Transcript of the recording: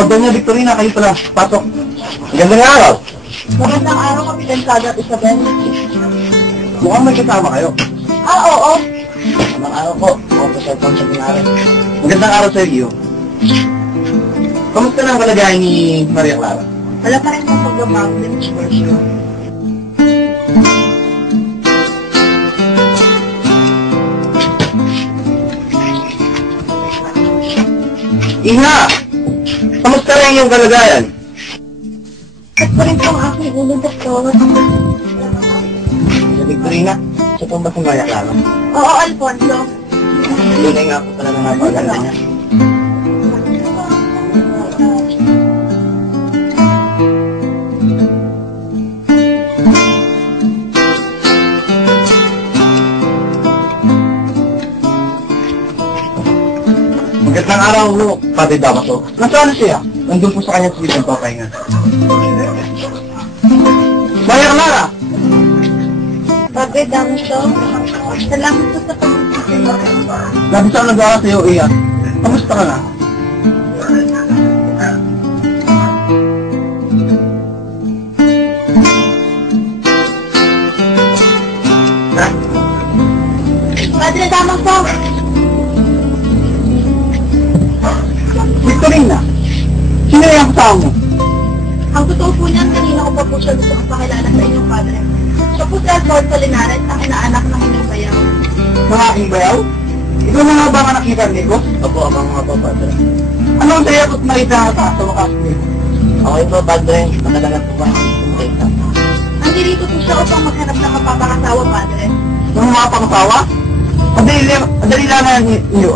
Doña Victorina, kayo pala. Pasok. Magandang araw. Magandang araw, Kapitan Sagat Isabel. Mukhang may kasama kayo. Oo. Magandang araw po. Officer Tom sa Ginare. Magandang araw sa iyo. Kamusta na ang kalagayan ni Maria Clara? Wala pa rin ang pagbabago ng version. Iha! Kamusta rin yung kalagayan? At pa rin po ang aking ulo, Doktor. Doña Victorina, siya po ba si Maria Clara? Oo, Alfonso. Tunay nga po talaga napaganda niya. Magandang araw po, Padre Damaso. Nasaan siya? Nandun po sa kanya sa isang papahinga. Maria Clara! Padre Damaso, salamat po sa pagkakasama. Labi sa nag-aaral sa iyo, Iya. Kamusta ka na? Padre Damaso! Victorina, sino yung kasama mo? Ang totoo po niyan, kanina ko pa po siya gusto magpakilala sa inyong padre. Siya po si Alfonso Linares, ang inaanak ng inyong bayaw. Mga aking bayaw? Ikaw na nga ba nga nakita ni Nico? Opo, abang nga po, Padre. Anong saya ko't nakita ka sa wakas ni Nico? Okay po, Padre. Matagal po ba ang kumita? Nandito po siya upang maghanap ng mapapakasawa, padre. Yung mga pangasawa? Madali lang na ninyo.